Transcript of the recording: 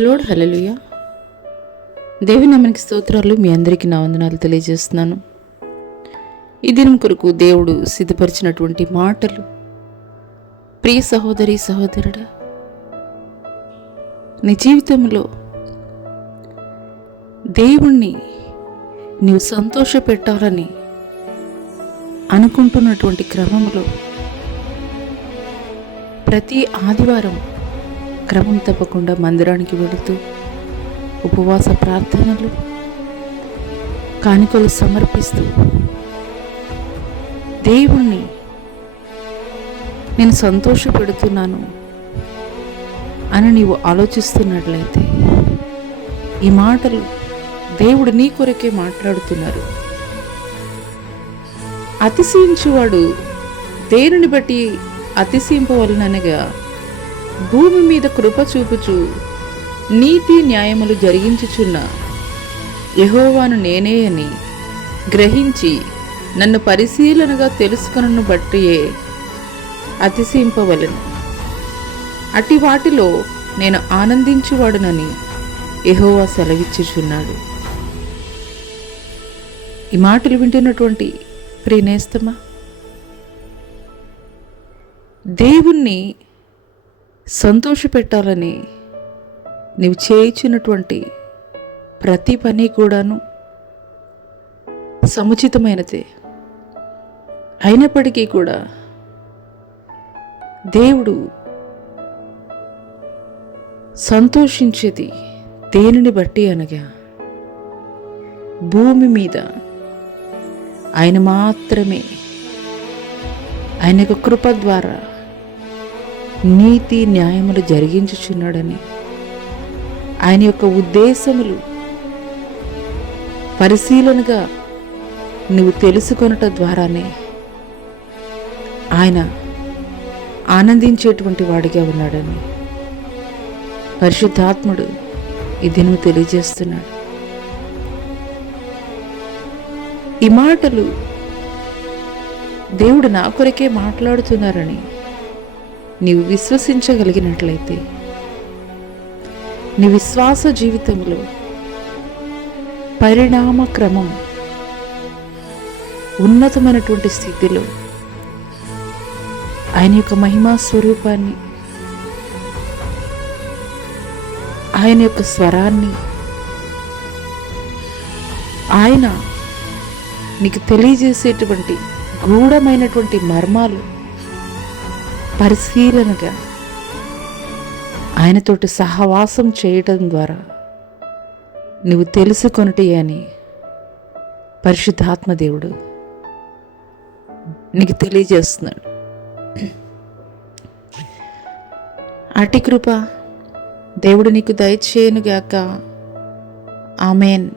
Load హల్లెలూయా. దేవుని నామానికి స్తోత్రాలు. మీ అందరికీ నా వందనాలు తెలియజేస్తున్నాను. ఈ దినం కొరకు దేవుడు సిద్ధపరిచినటువంటి మాటలు, ప్రియ సహోదరి సహోదరుడా, నీ జీవితంలో దేవుణ్ణి నీవు సంతోష పెట్టాలని అనుకుంటున్నటువంటి క్రమంలో ప్రతి ఆదివారం క్రమం తప్పకుండా మందిరానికి వెళుతూ ఉపవాస ప్రార్థనలు, కానుకలు సమర్పిస్తూ దేవుణ్ణి నేను సంతోషపెడుతున్నాను అని నీవు ఆలోచిస్తున్నట్లయితే ఈ మాటలు దేవుడు నీ కొరకే మాట్లాడుతున్నారు. అతిశయించువాడు దేనిని బట్టి అతిశయింపవలననగా భూమి మీద కృప చూపుచు నీతి న్యాయములు జరిగించుచున్న యెహోవాను నేనే అని గ్రహించి నన్ను పరిశీలనగా తెలుసుకొనను బట్టియే అతిశయింపవలెను. అట్టి వాటిలో నేను ఆనందించువాడునని యెహోవా సెలవిచ్చుచున్నాడు. ఈ మాటలు వింటున్నటువంటి ప్రియనేస్తమా, దేవుణ్ణి సంతోషపెట్టాలని నీవు చేయించినటువంటి ప్రతి పని కూడాను సముచితమైనదే. అయినప్పటికీ కూడా దేవుడు సంతోషించేది దేనిని బట్టి అనగా భూమి మీద ఆయన మాత్రమే ఆయన యొక్క కృప ద్వారా నీతి న్యాయములు జరిగించుచున్నాడని, ఆయన యొక్క ఉద్దేశములు పరిశీలనగా నువ్వు తెలుసుకొనుట ద్వారానే ఆయన ఆనందించేటువంటి వాడిగా ఉన్నాడని పరిశుద్ధాత్ముడు ఈ దినం తెలియజేస్తున్నాడు. ఈ మాటలు దేవుడు నా కొరకే మాట్లాడుతున్నారని నీవు విశ్వసించగలిగినట్లయితే నీ విశ్వాస జీవితంలో పరిణామ క్రమం ఉన్నతమైనటువంటి స్థితిలో ఆయన యొక్క మహిమా స్వరూపాన్ని, ఆయన యొక్క స్వరాన్ని ఆయన నీకు తెలియజేసేటువంటి గూఢమైనటువంటి మర్మాలు పరిశీలనగా ఆయనతోటి సహవాసం చేయటం ద్వారా నువ్వు తెలుసుకొనుటే అని పరిశుద్ధాత్మ దేవుడు నీకు తెలియజేస్తున్నాడు. అటి కృప దేవుడు నీకు దయచేయునుగాక. ఆమేన్.